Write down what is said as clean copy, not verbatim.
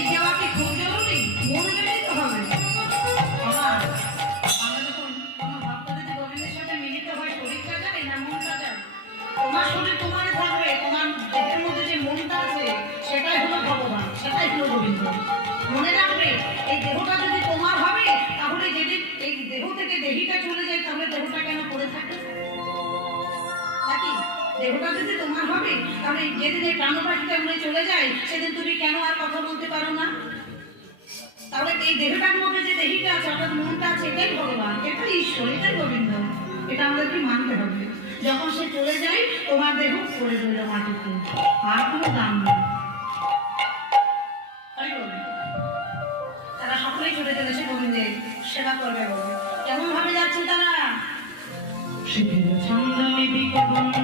বেরিয়ে যাওয়া কি খুব জরুরি? মন গেলেই তো হবে। আমার আমরা যখন কোনো ভক্ত যদি গোবিন্দের সাথে মিলিত হয়, শরীরটা যায় না মনটা যায়? তোমার শরীর তোমারই থাকবে, তোমার দেহের মধ্যে যে মনটা আছে সেটাই হলো ভগবান, সেটাই হলো গোবিন্দ। মনে রাখবে, এই দেহটা যদি তোমার হবে, তাহলে যেদিন এই দেহ থেকে দেহিটা চলে যায়, তাহলে দেহটা কেন পড়ে থাকে নাকি? দেহটা যদি তোমার হবে, তাহলে যেদিন এই প্রাণপাখিটা উড়ে চলে যায়, সেদিন তুমি কেন আর কথা বলতে পারো না? তাহলে এই দেহটার মধ্যে যে দেহিটা আছে, অর্থাৎ মনটা আছে, এটাই ভগবান, এটাই ঈশ্বর, এটাই গোবিন্দ। এটা আমাদেরকে মানতে হবে। যখন সে চলে যায়, তোমার দেহ পড়ে রইল মাটিতে, আর কোনো দাম নেই। তারা সকলেই ছুটে চলেছে গোবিন্দের সেবা করবে বলে। কেমন ভাবে যাচ্ছে তারা? শিখে ছন্দ লিপিকে বন্ধ